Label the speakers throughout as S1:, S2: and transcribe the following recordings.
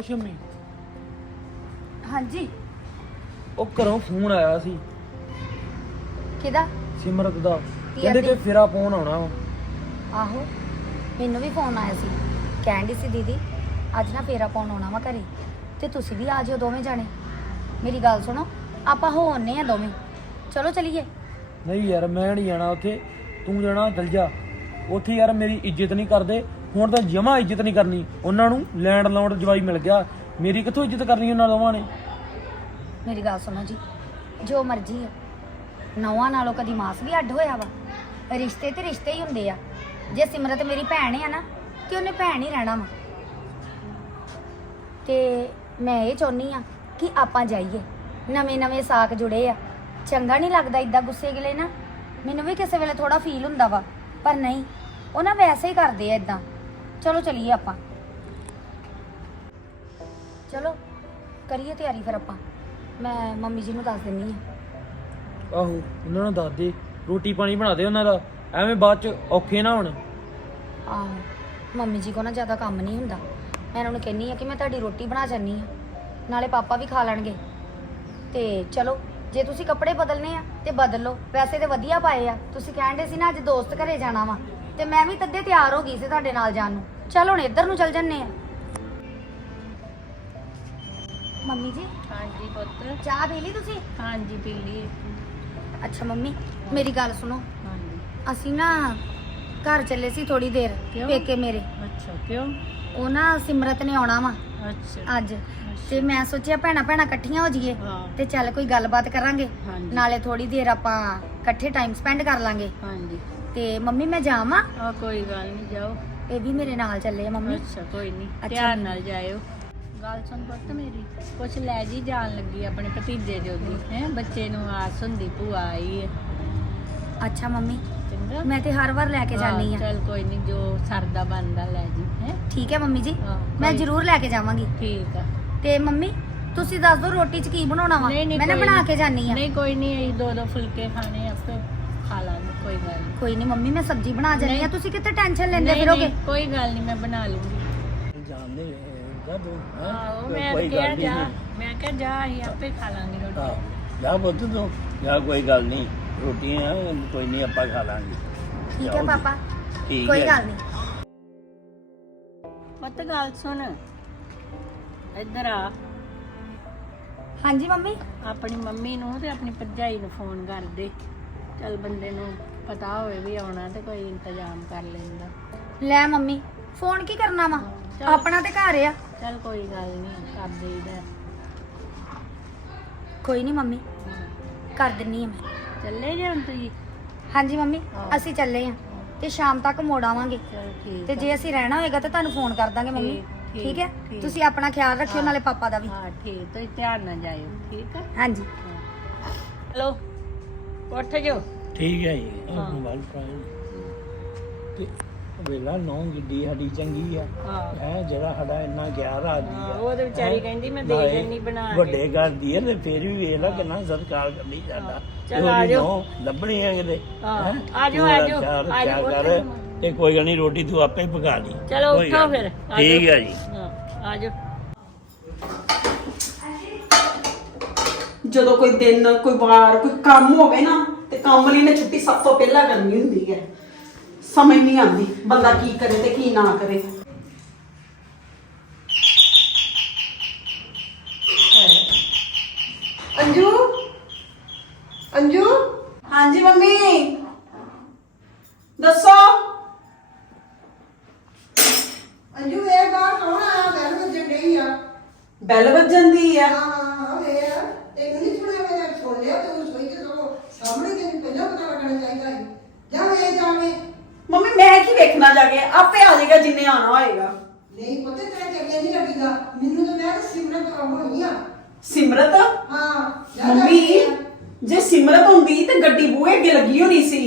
S1: ਉਹ ਸ਼ਮੀ
S2: ਹਾਂਜੀ।
S1: ਉਹ ਘਰੋਂ ਫੋਨ ਆਇਆ ਸੀ।
S2: ਕਿਹਦਾ?
S1: ਸਿਮਰਤ ਦਾ।
S2: ਕੀ
S1: ਕਹਿੰਦੇ ਕਿ? ਫੇਰਾ ਪਾਉਣ ਆਉਣਾ ਵਾ।
S2: ਆਹੋ ਮੈਨੂੰ ਵੀ ਫੋਨ ਆਇਆ ਸੀ। ਕਹਿੰਦੀ ਸੀ ਦੀਦੀ ਅੱਜ ਨਾ ਫੇਰਾ ਪਾਉਣ ਆਉਣਾ ਵਾ ਘਰੇ ਤੇ ਤੁਸੀਂ ਵੀ ਆ ਜਿਓ ਦੋਵੇਂ ਜਾਣੇ। ਮੇਰੀ ਗੱਲ ਸੁਣੋ ਆਪਾਂ ਹੋ ਆਉਂਦੇ ਆ ਦੋਵੇਂ। ਚਲੋ ਚਲੀਏ।
S1: ਨਹੀਂ ਯਾਰ ਮੈਂ ਨਹੀਂ ਜਾਣਾ ਉੱਥੇ। ਤੂੰ ਜਾਣਾ ਚਲ ਜਾ। ਉੱਥੇ ਯਾਰ ਮੇਰੀ ਇੱਜ਼ਤ ਨਹੀਂ ਕਰਦੇ। ਹੁਣ ਤਾਂ ਜਮਾ ਇੱਜ਼ਤ ਨਹੀਂ ਕਰਨੀ। ਉਹਨਾਂ ਨੂੰ ਲੈਂਡ ਲਾਉਂਡ ਜਵਾਈ ਮਿਲ ਗਿਆ। ਮੇਰੀ ਕਿੱਥੋਂ ਇੱਜ਼ਤ ਕਰਨੀ ਉਹਨਾਂ ਦੋਵਾਂ ਨੇ?
S2: ਮੇਰੀ ਗੱਲ ਸੁਣੋ ਜੀ। ਜੋ ਮਰਜ਼ੀ ਹੈ ਨੌਵਾਂ ਨਾਲੋਂ ਕਦੀ ਮਾਸ ਵੀ ਅੱਡ ਹੋਇਆ ਵਾ। ਰਿਸ਼ਤੇ ਤੇ ਰਿਸ਼ਤੇ ਹੀ ਹੁੰਦੇ ਆ। ਜੇ ਸਿਮਰਤ ਮੇਰੀ ਭੈਣ ਆ ਨਾ, ਤੇ ਉਹਨੇ ਭੈਣ ਹੀ ਰਹਿਣਾ ਵਾ। ਤੇ ਮੈਂ ਇਹ ਚਾਹੁੰਨੀ ਆ ਕਿ ਆਪਾਂ ਜਾਈਏ। ਨਵੇਂ ਨਵੇਂ ਸਾਕ ਜੁੜੇ ਆ। ਚੰਗਾ ਨਹੀਂ ਲੱਗਦਾ ਇਦਾਂ ਗੁੱਸੇ ਗਿਲੇ ਨਾ। ਮੈਨੂੰ ਵੀ ਕਿਸੇ ਵੇਲੇ ਥੋੜਾ ਫੀਲ ਹੁੰਦਾ ਵਾ। ਪਰ ਨਹੀਂ, ਉਹ ਨਾ ਵੈਸੇ ਹੀ ਕਰਦੇ ਆ ਇਦਾਂ ਚਲੋ ਚਲੀਏ ਆਪਾਂ। ਚਲੋ ਕਰੀਏ ਤਿਆਰੀ ਫਿਰ ਆਪਾਂ। ਮੈਂ ਮੰਮੀ ਜੀ ਨੂੰ ਦੱਸ ਦਿੰਨੀ ਆ
S1: ਆਹੋ ਉਹਨਾਂ ਨੂੰ ਦੱਸ ਦੇ। ਰੋਟੀ ਪਾਣੀ ਬਣਾ ਦੇ ਉਹਨਾਂ ਦਾ। ਐਵੇਂ ਬਾਅਦ ਚ ਔਖੇ ਨਾ ਹੋਣ।
S2: ਆਹੋ ਮੰਮੀ ਜੀ ਕੋ ਨਾ ਜ਼ਿਆਦਾ ਕੰਮ ਨਹੀਂ ਹੁੰਦਾ। ਮੈਂ ਇਹਨਾਂ ਨੂੰ ਕਹਿੰਨੀ ਆ ਕਿ ਮੈਂ ਤੁਹਾਡੀ ਰੋਟੀ ਬਣਾ ਜਾਨੀ ਆ ਨਾਲੇ ਪਾਪਾ ਵੀ ਖਾ ਲੈਣਗੇ। ਤੇ ਚਲੋ ਜੇ ਤੁਸੀਂ ਕੱਪੜੇ ਬਦਲਨੇ ਆ ਤੇ ਬਦਲ ਲਓ। ਵੈਸੇ ਤੇ ਵਧੀਆ ਪਾਏ ਆ। ਤੁਸੀਂ ਕਹਿੰਦੇ ਸੀ ਨਾ ਅੱਜ ਦੋਸਤ ਘਰੇ ਜਾਣਾ ਵਾ। ਤੇ ਮੈਂ ਵੀ ਤੱਦੇ ਤਿਆਰ ਹੋ ਗਈ ਸੀ ਤੁਹਾਡੇ ਨਾਲ ਜਾਣ ਨੂੰ। ਚਲ ਹੁਣ ਇੱਧਰ ਨੂੰ ਚੱਲ ਜੰਨੇ ਆ। ਮੰਮੀ ਜੀ?
S3: ਹਾਂਜੀ ਪੁੱਤ।
S2: ਚਾਹ ਪੀ ਲਈ ਤੁਸੀਂ?
S3: ਹਾਂਜੀ ਪੀ ਲਈ।
S2: ਅੱਛਾ ਮੰਮੀ ਮੇਰੀ ਗੱਲ ਸੁਣੋ।
S3: ਹਾਂਜੀ।
S2: ਅਸੀਂ ਨਾ ਘਰ ਚੱਲੇ ਸੀ ਥੋੜੀ ਦੇਰ? ਪੇਕੇ ਮੇਰੇ।
S3: ਅੱਛਾ ਕਿਉਂ?
S2: ਉਹ ਨਾ ਸਿਮਰਤ ਨੇ ਆਉਣਾ ਵਾ।
S3: ਅੱਛਾ।
S2: ਅੱਜ। ਤੇ ਮੈਂ ਸੋਚਿਆ ਭੈਣਾ ਭੈਣਾ ਇਕੱਠੀਆਂ ਹੋ ਜਾਈਏ
S3: ਹਾਂ।
S2: ਤੇ ਚੱਲ ਕੋਈ ਗੱਲਬਾਤ ਕਰਾਂਗੇ।
S3: ਹਾਂਜੀ।
S2: ਨਾਲੇ ਥੋੜੀ ਦੇਰ ਆਪਾਂ ਇਕੱਠੇ ਟਾਈਮ ਸਪੈਂਡ ਕਰ ਲਾਂਗੇ।
S3: ਹਾਂਜੀ।
S2: ਤੇ ਮੰਮੀ ਮੈਂ ਜਾਵਾਂ?
S3: ਆ ਕੋਈ ਗੱਲ ਨਹੀਂ ਜਾਓ।
S2: ਇਹ ਵੀ ਮੇਰੇ ਨਾਲ ਚੱਲੇ ਆ ਮੰਮੀ।
S3: ਅੱਛਾ ਕੋਈ ਨਹੀਂ। ਧਿਆਨ ਨਾਲ ਜਾਇਓ। ਗੱਲ ਸੁਣ ਪੁੱਤ ਮੇਰੀ। ਕੁਛ ਲੈ ਜੀ ਜਾਣ ਲੱਗੀ ਆਪਣੇ ਭਤੀਜੇ ਉਹਦੀ ਹੈ ਬੱਚੇ ਨੂੰ ਆਸ ਹੁੰਦੀ ਭੂਆ ਆਈ ਹੈ।
S2: ਅੱਛਾ ਮੰਮੀ।
S3: ਚੰਗਾ?
S2: ਮੈਂ ਤੇ ਹਰ ਵਾਰ ਲੈ ਕੇ ਜਾਨੀ ਆ।
S3: ਚਲ ਕੋਈ ਨਹੀਂ ਜੋ ਸਰਦਾ ਬੰਦਾ ਲੈ ਜੀ ਹੈ?
S2: ਠੀਕ ਹੈ ਮੰਮੀ ਜੀ।
S3: ਹਾਂ,
S2: ਮੈਂ
S3: ਕੋਈ-
S2: ਜ਼ਰੂਰ ਲੈ ਕੇ ਜਾਵਾਂਗੀ।
S3: ਠੀਕ ਆ।
S2: ਤੇ ਮੰਮੀ ਤੁਸੀਂ ਦੱਸ ਦਿਓ ਰੋਟੀ 'ਚ ਕੀ ਬਣਾਉਣਾ ਵਾ?
S3: ਨਹੀਂ ਨਹੀਂ
S2: ਮੈਂ ਨਾ
S3: ਕੋਈ
S2: ਬਣਾ। ਕੇ ਜਾਨੀ ਆ।
S3: ਨਹੀਂ ਕੋਈ ਨਹੀਂ ਅਸੀਂ ਦੋ ਦੋ ਫੁਲਕੇ ਖਾਣੇ ਆ, ਆਪੇ ਖਾ ਲਾਂਗੇ ਕੋਈ ਗੱਲ ਨਹੀਂ
S2: ਕੋਈ ਨਹੀਂ ਮੰਮੀ ਮੈਂ ਸਬਜ਼ੀ ਬਣਾ ਜਾਨੀ ਆ।
S3: ਨਹੀਂ।
S2: ਤੁਸੀਂ ਕਿੱਥੇ ਟੈਨਸ਼ਨ ਲੈਂਦੇ
S3: ਨਹੀਂ,
S2: ਫਿਰੋਗੇ?
S3: ਨਹੀਂ, ਕੋਈ ਗੱਲ ਨਹੀਂ ਮੈਂ ਬਣਾ ਲੂੰਗੀ।
S1: ਜਾਣਦੇ ਤੂੰ
S3: ਆਹੋ ਮੈਂ ਕਿਹਾ ਜਾ ਮੈਂ ਕਿਹਾ ਜਾ ਅਸੀਂ ਆਪੇ ਖਾ ਲਾਂਗੇ ਰੋਟੀ।
S4: ਜਾ ਪੁੱਤ ਤੂੰ ਜਾ ਕੋਈ ਗੱਲ ਨਹੀਂ ਰੋਟੀਆਂ ਕੋਈ ਨਹੀਂ ਆਪਾਂ ਖਾ ਲਾਂਗੇ।
S2: ਠੀਕ ਹੈ। ਪਾਪਾ
S4: ਠੀਕ
S2: ਕੋਈ ਗੱਲ ਨਹੀਂ
S3: ਮਤ ਗੱਲ ਸੁਣ। ਇੱਧਰ ਆ।
S2: ਹਾਂਜੀ ਮੰਮੀ।
S3: ਆਪਣੀ ਮੰਮੀ ਨੂੰ ਤੇ ਆਪਣੀ ਭਰਜਾਈ ਨੂੰ ਫੋਨ ਕਰ ਦੇ। ਚਲ ਬੰਦੇ ਨੂੰ ਪਤਾ ਹੋਵੇ ਵੀ ਆਉਣਾ ਤੇ ਕੋਈ ਇੰਤਜ਼ਾਮ ਕਰ ਲੈਂਦਾ।
S2: ਲੈ ਮੰਮੀ ਫੋਨ ਕੀ ਕਰਨਾ ਵਾ?
S3: ਚੱਲ।
S2: ਆਪਣਾ ਤੇ ਘਰ ਆ।
S3: ਚਲ ਕੋਈ ਗੱਲ ਨਹੀਂ ਕਰ ਦੇਈਦਾ।
S2: ਕੋਈ ਨਹੀਂ ਮੰਮੀ ਕਰ ਦਿੰਨੀ ਆ ਮੈਂ।
S3: ਚੱਲੇ ਜੇ ਹੁਣ ਤੁਸੀਂ
S2: ਹਾਂਜੀ ਮੰਮੀ
S3: ਹਾਂ।
S2: ਅਸੀਂ ਚੱਲੇ ਆ ਤੇ ਸ਼ਾਮ ਤੱਕ ਮੋੜ ਆਵਾਂਗੇ
S3: ਚਲ ਠੀਕ
S2: ਤੇ। ਜੇ ਅਸੀਂ ਰਹਿਣਾ ਹੋਏਗਾ ਤਾਂ ਤੁਹਾਨੂੰ ਫੋਨ ਕਰ ਦਾਂਗੇ ਮੰਮੀ
S3: ਠੀਕ, ਠੀਕ,
S2: ਠੀਕ ਹੈ
S3: ਠੀਕ।
S2: ਤੁਸੀਂ ਆਪਣਾ ਖਿਆਲ ਰੱਖਿਓ
S3: ਹਾਂ।
S2: ਨਾਲੇ ਪਾਪਾ ਦਾ ਵੀ
S3: ਹਾਂ ਠੀਕ ਤੁਸੀਂ ਧਿਆਨ ਨਾਲ ਜਾਇਓ ਠੀਕ ਆ
S2: ਹਾਂਜੀ
S3: ਚਲੋ ਉੱਠ ਜਾਓ
S4: ਠੀਕ ਹੈ ਜੀ
S3: ਹਾਂ।
S4: ਮੋਬਾਈਲ ਤੇ ਵੇਲਾ ਨੌਂ ਗਿੱਡੀ ਸਾਡੀ ਚੰਗੀ ਆ
S3: ਹਾਂ
S4: ਹੈ ਜਿਹੜਾ ਸਾਡਾ ਇੰਨਾ ਗਿਆਰ ਆਦਮੀ
S3: ਹਾਂ,
S4: ਆ
S3: ਉਹ ਤੇ ਵਿਚਾਰੀ
S4: ਹੈਂ?
S3: ਕਹਿੰਦੀ ਮੈਂ ਦੇ
S4: ਨਾਲੇ
S3: ਬਣਾ ਕੇ।
S4: ਵੱਡੇ ਘਰ ਦੀ ਹੈ ਤੇ ਫਿਰ ਵੀ ਵੇਖ ਲੈ ਕਿੰਨਾ ਸਤਿਕਾਰ ਕਰਦੀ ਸਾਡਾ
S3: ਚੱਲ ਆ ਜਾਓ।
S4: ਲੱਭਣੀ ਹੈ ਕਿਤੇ
S3: ਹਾਂ,
S4: ਹੈਂ?
S3: ਆ ਜਾਓ,
S4: ਤੂੰ
S3: ਆ
S4: ਇਹਦਾ
S3: ਜਾਓ,
S4: ਖਿਆਲ
S3: ਆ ਜਾਓ,
S4: ਰੱਖਿਆ
S3: ਉੱਠ
S4: ਕਰ। ਤੇ ਕੋਈ ਗੱਲ ਨਹੀਂ ਰੋਟੀ ਤੂੰ ਆਪੇ ਪਕਾ ਲਈ
S3: ਚਲੋ
S4: ਕੋਈ
S3: ਉੱਠੋ
S4: ਗੱਲ
S3: ਫਿਰ
S4: ਨਹੀਂ।
S3: ਆ
S4: ਠੀਕ
S3: ਜਾਓ।
S4: ਹੈ ਜੀ
S3: ਹਾਂ ਆ ਜਾਓ
S5: ਜਦੋਂ ਕੋਈ ਦਿਨ ਕੋਈ ਵਾਰ ਕੋਈ ਕੰਮ ਹੋਵੇ ਨਾ ਤੇ ਕੰਮ ਲਈ ਨੇ ਛੁੱਟੀ ਸਭ ਤੋਂ ਪਹਿਲਾਂ ਕਰਨੀ ਹੁੰਦੀ ਹੈ ਸਮਝ ਨਹੀਂ ਆਉਂਦੀ ਬੰਦਾ ਕੀ ਕਰੇ ਤੇ ਕੀ ਨਾ ਕਰੇ।
S6: ਅੰਜੂ? ਅੰਜੂ?
S5: ਹਾਂਜੀ ਮੰਮੀ। ਦੱਸੋ।
S6: ਅੰਜੂ ਇਹ ਬਾਹਰ ਕੌਣ ਆਇਆ ਬੈਲ ਵੱਜਣ ਡਈ ਆ।
S5: ਬੈਲ ਵੱਜਣ ਦੀ ਆ?
S6: ਹਾਂ ਹਾਂ ਹਾਂ ਵੇ ਤੈਨੂੰ ਨਹੀਂ ਸੁਣਿਆ ਮੈਂ ਸੁਣ ਲਿਆ ਤੇ ਉਸ ਵਈ ਤੇ ਸਗੋਂ ਸਾਹਮਣੇ ਤੈਨੂੰ ਪਹਿਲਾਂ ਪਤਾ ਲੱਗਣਾ ਚਾਹੀਦਾ ਹੈ ਜਾ ਵੇ ਜਾ ਵੇ
S5: ਮੰਮੀ ਮੈਂ ਕੀ ਵੇਖਣਾ ਜਾ ਕੇ? ਆਪੇ ਆ ਜਾਏਗਾ ਜਿੰਨੇ ਆਣਾ ਹੋਏਗਾ।
S6: ਨਹੀਂ ਪਤਾ ਤੇਰਾ ਚੱਲਿਆ ਨਹੀਂ ਲੱਗੀਦਾ। ਮੈਨੂੰ ਤਾਂ ਮੈਂ ਤਾਂ ਸਿਮਰਤ ਕੰਮ ਹੋਈ ਆ।
S5: ਸਿਮਰਤ?
S6: ਹਾਂ ਜਾ ਜਾ
S5: ਮੰਮੀ
S6: ਕੇ। ਆ।
S5: ਜੇ ਸਿਮਰਤ ਹੁੰਦੀ ਤੇ ਗੱਡੀ ਬੂਹੇ ਅੱਗੇ ਲੱਗੀ ਹੋਣੀ ਸੀ।